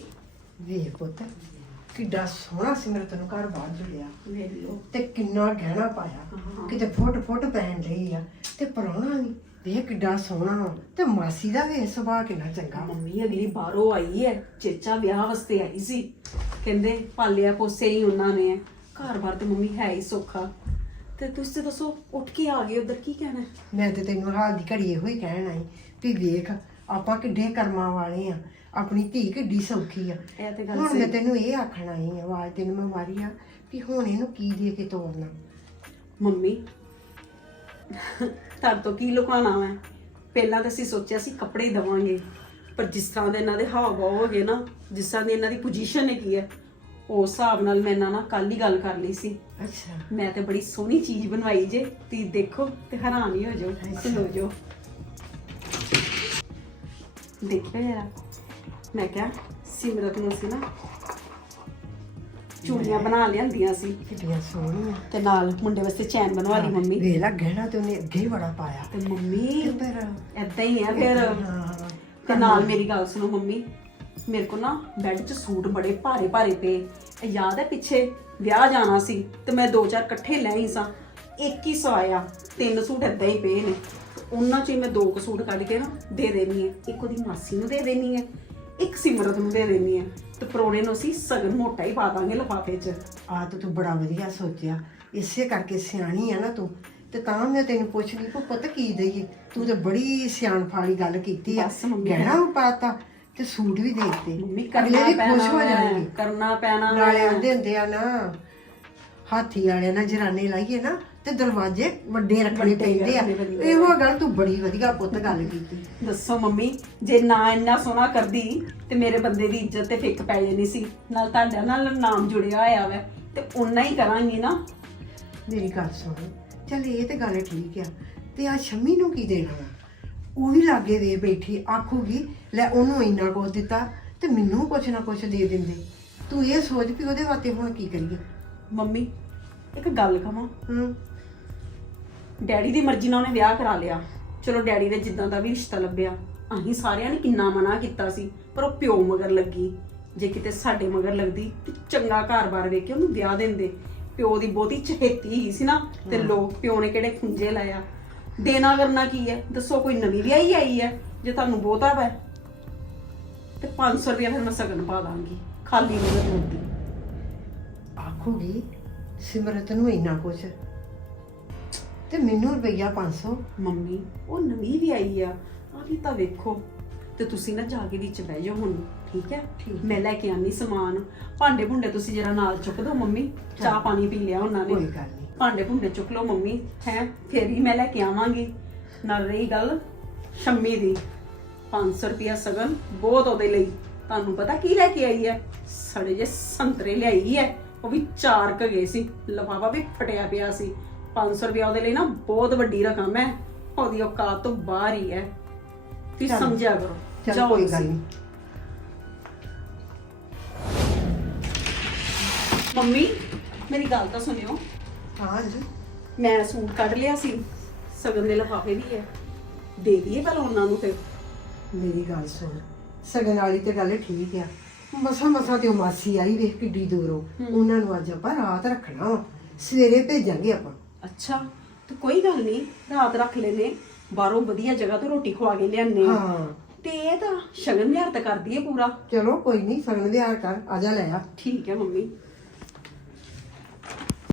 S6: ਵੇਖ ਪੁੱਤ ਕਿੱਡਾ ਸੋਹਣਾ ਸਿਮਰਤ ਨੂੰ ਘਰ ਬਾਹਰ ਜੁੜਿਆ।
S5: ਵੇਖ ਲਓ।
S6: ਤੇ ਕਿੰਨਾ ਗਹਿਣਾ ਪਾਇਆ। ਕਿਤੇ ਫੁੱਟ ਫੁੱਟ ਪੈਣ ਲਈ ਆ। ਤੇ ਪਰਾਉਣਾ ਵੀ ਵੇਖ ਕਿੱਡਾ ਸੋਹਣਾ ਵਾ। ਤੇ ਮਾਸੀ ਦਾ ਵੀ ਸੁਭਾਅ ਕਿੰਨਾ ਚੰਗਾ ਵਾ।
S5: ਮੰਮੀ ਅਗਲੀ ਬਾਹਰੋਂ ਆਈ ਹੈ ਚੇਚਾ ਵਿਆਹ ਵਾਸਤੇ ਆਈ ਸੀ। ਕਹਿੰਦੇ ਪਾਲਿਆ ਪੋਸੇ ਹੀ ਉਹਨਾਂ ਨੇ। ਘਰ-ਬਾਰ ਤੇ ਮੰਮੀ ਹੈ ਹੀ ਸੌਖਾ। ਤੇ ਤੁਸੀਂ ਤੇ ਦੱਸੋ ਉੱਠ ਕੇ ਆ ਗਏ ਉਧਰ ਕੀ ਕਹਿਣਾ? ਹੈ?
S6: ਮੈਂ ਤੇ ਤੈਨੂੰ ਹਾਲ ਦੀ ਘੜੀ ਇਹੋ ਹੀ ਕਹਿਣ ਆਈ ਵੀ ਵੇਖ ਆਪਾਂ ਕਿੱਡੇ ਕਰਮਾਂ ਵਾਲੇ ਆ ਆਪਣੀ ਧੀ ਕਿੱਡੀ ਸੌਖੀ ਆ।
S5: ਇਹ ਤੇ ਗੱਲ
S6: ਹੁਣ ਮੈਂ। ਤੈਨੂੰ ਇਹ ਆਖਣ ਆਈ ਆ ਆਵਾਜ਼ ਤੈਨੂੰ ਮੈਂ ਮਾਰੀ ਆ ਵੀ ਹੁਣ ਇਹਨੂੰ ਕੀ ਦੇ ਕੇ ਤੋਰਨਾ।
S5: ਮੰਮੀ ਤੁਹਾਡੇ ਤੋਂ ਕੀ ਲੁਕਾਉਣਾ ਮੈਂ? ਪਹਿਲਾਂ ਤਾਂ ਅਸੀਂ ਸੋਚਿਆ ਸੀ ਕੱਪੜੇ ਹੀ ਦਵਾਂਗੇ ਪਰ ਜਿਸ ਤਰ੍ਹਾਂ ਦੇ ਇਹਨਾਂ ਦੇ ਹਾਵ ਭਾਵ ਹੋ ਗਏ ਨਾ ਜਿਸ ਤਰ੍ਹਾਂ ਦੀ ਇਹਨਾਂ ਦੀ ਪੋਜੀਸ਼ਨ ਹੈਗੀ ਹੈ ਉਸ ਹਿਸਾਬ ਨਾਲ ਮੈਂ ਇਹਨਾਂ ਨਾਲ ਕੱਲ ਹੀ ਗੱਲ ਕਰ ਲਈ ਸੀ।
S6: ਅੱਛਾ।
S5: ਮੈਂ ਤੇ ਬੜੀ ਸੋਹਣੀ ਚੀਜ਼ ਬਣਵਾਈ ਜੇ ਤੁਸੀਂ ਦੇਖੋ ਤੇ ਹੈਰਾਨ ਹੀ ਹੋ ਜਾਓ ਸੁਣੋ ਜੋ ਦੇਖਿਓ ਜਰਾ ਮੈਂ ਕਿਹਾ ਸਿਮਰਤ ਨੂੰ ਸੀ ਨਾ ਚੂੜੀਆਂ ਬਣਾ ਲਿਆਂਦੀਆਂ ਸੀ
S6: ਕਿੱਡੀਆਂ ਸੋਹਣੀਆਂ
S5: ਤੇ ਨਾਲ ਮੁੰਡੇ ਵਾਸਤੇ ਚੈਨ ਬਣਵਾ ਲਈ ਮੰਮੀ
S6: ਵੇਖ ਲੈ ਗਹਿਣਾ ਤੇ ਉਹਨੇ ਅੱਗੇ ਹੀ ਬੜਾ ਪਾਇਆ
S5: ਤੇ ਮੰਮੀ
S6: ਤੇ ਫਿਰ
S5: ਏਦਾਂ ਹੀ ਆ ਫਿਰ
S6: ਹਾਂ
S5: ਤੇ ਨਾਲ ਮੇਰੀ ਗੱਲ ਸੁਣੋ ਮੰਮੀ ਮੇਰੇ ਕੋ ਨਾ ਬੈੱਡ 'ਚ ਸੂਟ ਬੜੇ ਭਾਰੇ ਭਾਰੇ ਪਏ ਇਹ ਯਾਦ ਹੈ ਪਿੱਛੇ ਵਿਆਹ ਜਾਣਾ ਸੀ ਤੇ ਮੈਂ ਦੋ ਚਾਰ ਇਕੱਠੇ ਲੈ ਹੀ ਸਾਂ ਇੱਕ ਹੀ ਸਵਾਇਆ ਤਿੰਨ ਸੂਟ ਏਦਾਂ ਹੀ ਪਏ ਨੇ। ਉਹਨਾਂ 'ਚ ਹੀ ਮੈਂ ਦੋ ਕੁ ਸੂਟ ਕੱਢ ਕੇ ਨਾ ਦੇ ਦੇਣੀ ਹੈ ਇੱਕ ਉਹਦੀ ਮਾਸੀ ਨੂੰ ਦੇ ਦੇਣੀ ਹੈ ਇੱਕ ਸਿਮਰਤ ਨੂੰ ਦੇ ਦੇਣੀ ਹੈ ਤੇ ਪਰੋਣੇ ਨੂੰ ਅਸੀਂ ਸਗਨ ਮੋਟਾ ਹੀ ਪਾ ਦਾਂਗੇ ਲਿਫਾਫੇ 'ਚ।
S6: ਆ ਤਾਂ ਤੂੰ ਬੜਾ ਵਧੀਆ ਸੋਚਿਆ। ਇਸੇ ਕਰਕੇ ਸਿਆਣੀ ਆ ਨਾ ਤੂੰ। ਤੇ ਤਾਂ ਮੈਂ ਤੈਨੂੰ ਪੁੱਛ ਲਈ ਕੋ ਪਤਾ ਕੀ ਦਈਏ ਤੂੰ ਤੇ ਬੜੀ ਸਿਆਣਪ ਵਾਲੀ ਗੱਲ ਕੀਤੀ ਆ।
S5: ਬਸ ਮੰਮੀ।
S6: ਗਹਿਣਾ ਵੀ ਪਾਤਾ ਤੇ ਸੂਟ ਵੀ ਦੇ ਦਿੱਤੇ।
S5: ਮੰਮੀ ਕਰਨਾ
S6: ਵੀ
S5: ਪੈਣਾ
S6: ਖੁਸ਼ ਹੋ ਜਾਣਗੇ।
S5: ਕਰਨਾ ਪੈਣਾ
S6: ਨਾਲੇ
S5: ਹੈ।
S6: ਆਂਦੇ ਹੁੰਦੇ ਆ ਨਾ ਹਾਥੀ ਵਾਲਿਆਂ ਨਾਲ ਜਰਾਨੇ ਲਾਈਏ ਨਾ ਤੇ ਦਰਵਾਜ਼ੇ ਵੱਡੇ ਰੱਖਣੇ
S5: ਵੱਡੇ
S6: ਪੈਂਦੇ ਆ।
S5: ਰੱਖਣੇ ਪੈਂਦੇ ਆ।
S6: ਇਹੋ ਗੱਲ ਤੂੰ ਬੜੀ ਵਧੀਆ ਪੁੱਤ ਗੱਲ ਕੀਤੀ।
S5: ਦੱਸੋ ਮੰਮੀ ਜੇ ਨਾ ਇੰਨਾ ਸੋਹਣਾ ਕਰਦੀ ਤੇ ਮੇਰੇ ਬੰਦੇ ਦੀ ਇੱਜ਼ਤ ਤੇ ਫਿੱਕ ਪੈ ਜਾਣੀ ਸੀ। ਨਾਲ ਤੁਹਾਡਾ ਨਾਲ ਨਾਮ ਜੁੜਿਆ ਹੋਇਆ ਵੈ ਤੇ ਉਨਾ ਹੀ ਕਰਾਂਗੀ ਨਾ।
S6: ਮੇਰੀ ਗੱਲ ਸੁਣ। ਚੱਲ ਇਹ ਤੇ ਗੱਲ ਠੀਕ ਆ। ਤੇ ਆ ਸ਼ੰਮੀ ਨੂੰ ਕੀ ਦੇਣਾ ਵਾ? ਉਹ ਵੀ ਲਾਗੇ ਦੇ ਬੈਠੀ ਆਖੂਗੀ ਲੈ ਉਹਨੂੰ ਇੰਨਾ ਕੁਝ ਦਿੱਤਾ ਤੇ ਮੈਨੂੰ ਕੁਛ ਨਾ ਕੁਛ ਦੇ ਦਿੰਦੇ। ਤੂੰ ਇਹ ਸੋਚ ਵੀ ਉਹਦੇ ਵਾਸਤੇ ਹੁਣ ਕੀ ਕਰੀਏ?
S5: ਮੰਮੀ ਇੱਕ ਗੱਲ ਕਹਾਂ
S6: ਹੂੰ।
S5: ਡੈਡੀ ਦੀ ਮਰਜ਼ੀ ਨਾਲ ਉਹਨੇ ਵਿਆਹ ਕਰਾ ਲਿਆ। ਚਲੋ ਡੈਡੀ ਦੇ ਜਿੱਦਾਂ ਦਾ ਵੀ ਰਿਸ਼ਤਾ ਲੱਭਿਆ ਅਸੀਂ ਸਾਰਿਆਂ ਨੇ ਕਿੰਨਾ ਮਨਾ ਕੀਤਾ ਸੀ ਪਰ ਉਹ ਪਿਓ ਮਗਰ ਲੱਗੀ। ਜੇ ਕਿਤੇ ਸਾਡੇ ਮਗਰ ਲੱਗਦੀ ਤੇ ਚੰਗਾ ਘਰ-ਬਾਰ ਵੇਖ ਕੇ ਉਹਨੂੰ ਵਿਆਹ ਦਿੰਦੇ। ਪਿਓ ਦੀ ਬਹੁਤੀ ਚਹੇਤੀ ਹੀ ਸੀ ਨਾ ਤੇ ਲੋਕ ਪਿਓ ਨੇ ਕਿਹੜੇ ਖੁੰਝੇ ਲਾਇਆ। ਦੇਣਾ ਕਰਨਾ ਕੀ ਹੈ? ਦੱਸੋ ਕੋਈ ਨਵੀਂ ਵਿਆਹੀ ਆਈ ਹੈ ਜੇ ਤੁਹਾਨੂੰ ਬਹੁਤਾ ਵੈ ਤੇ 500 ਰੁਪਇਆ ਫਿਰ ਮੈਂ ਸਗਨ ਪਾ ਦਾਂਗੀ ਖਾਲੀ ਨਹੀਂ ਮੈਂ ਦਿੰਦੀ
S6: ਆਖੂਗੀ ਸਿਮਰਤ ਨੂੰ ਇੰਨਾ ਕੁਛ ਤੇ ਮੈਨੂੰ ਰੁਪਈਆ 500
S5: ਮੰਮੀ ਉਹ ਨਵੀਂ ਵੀ ਆਈ ਆ। ਆ ਵੀ ਤਾਂ ਵੇਖੋ। ਤੇ ਤੁਸੀਂ ਨਾ ਜਾ ਕੇ ਵਿੱਚ ਬਹਿ ਜਾਓ ਹੁਣ ਠੀਕ ਹੈ?
S6: ਠੀਕ।
S5: ਮੈਂ ਲੈ ਕੇ ਆਨੀ ਸਮਾਨ। ਭਾਂਡੇ ਭੁੰਡੇ ਤੁਸੀਂ ਜਰਾ ਨਾਲ ਚੁੱਕ ਦਿਓ ਮੰਮੀ। ਚਾਹ ਪਾਣੀ ਪੀ ਲਿਆ ਉਹਨਾਂ ਨੇ।
S6: ਕੋਈ ਗੱਲ ਨਹੀਂ।
S5: ਭਾਂਡੇ ਭੁੰਡੇ ਚੁੱਕ ਲਓ ਮੰਮੀ ਹੈ? ਫੇਰ ਹੀ ਮੈਂ ਲੈ ਕੇ ਆਵਾਂਗੀ। ਨਾਲ ਰਹੀ ਗੱਲ ਸ਼ੰਮੀ ਦੀ। 500 ਰੁਪਿਆ ਸਗਨ ਬਹੁਤ ਉਹਦੇ ਲਈ। ਤੁਹਾਨੂੰ ਪਤਾ ਕੀ ਲੈ ਕੇ ਆਈ ਹੈ? ਸੜੇ ਜੇ ਸੰਤਰੇ ਲਿਆਈ ਹੈ। ਉਹ ਵੀ ਚਾਰ ਕ ਗਏ ਸੀ। ਲਫਾਫਾ ਵੀ ਫਟਿਆ ਪਿਆ ਸੀ। 500 ਰੁਪਿਆ ਉਹਦੇ ਲਈ ਨਾ ਬਹੁਤ ਵੱਡੀ ਰਕਮ ਹੈ। ਉਹਦੀ ਔਕਾਤ ਤੋਂ ਬਾਹਰ ਹੀ ਹੈ। ਤੁਸੀਂ
S6: ਚਲੋ।
S5: ਸਮਝਿਆ ਕਰੋ।
S6: ਚਲ
S5: ਜਾਓ
S6: ਕੋਈ ਗੱਲ
S5: ਤੁਸੀਂ।
S6: ਨਹੀਂ।
S5: ਮੰਮੀ ਮੇਰੀ ਗੱਲ ਤਾਂ ਸੁਣਿਓ।
S6: ਹਾਂ ਜੀ।
S5: ਮੈਂ ਸੂਟ ਕੱਢ ਲਿਆ ਸੀ। ਸਗਨ ਦੇ ਲਫਾਫੇ ਵੀ ਹੈ। ਦੇ ਦਈਏ ਪਹਿਲਾਂ ਉਹਨਾਂ ਨੂੰ ਫਿਰ।
S6: ਮੇਰੀ ਗੱਲ ਸੁਣ। ਸਗਨ ਵਾਲੀ ਤੇ ਗੱਲ ਠੀਕ ਆ। ਮਸਾ ਮਸਾ ਤੇ ਉਹ ਮਾਸੀ ਆਈ ਵੇਖ ਕਿੱਡੀ ਦੂਰੋਂ। ਉਹਨਾਂ ਨੂੰ ਅੱਜ ਆਪਾਂ ਰਾਤ ਰੱਖਣਾ ਵਾ। ਸਵੇਰੇ ਭੇਜਾਂਗੇ ਆਪਾਂ।
S5: ਅੱਛਾ ਤੇ ਕੋਈ ਗੱਲ ਨਹੀਂ ਰਾਤ ਰੱਖ ਲੈਨੇ ਬਾਹਰੋਂ ਵਧੀਆ ਜਗ੍ਹਾ ਤੋਂ ਰੋਟੀ ਖਵਾ ਕੇ ਲਿਆਨੇ।
S6: ਹਾਂ।
S5: ਤੇ ਇਹ ਤਾਂ ਸ਼ਗਨ ਵਿਹਾਰ ਤਾਂ ਕਰਦੀ ਹੈ ਪੂਰਾ।
S6: ਚਲੋ ਕੋਈ ਨਹੀਂ ਸਗਨ ਵਿਹਾਰ ਕਰ ਆ ਜਾ ਲੈ ਆ।
S5: ਠੀਕ ਹੈ ਮੰਮੀ।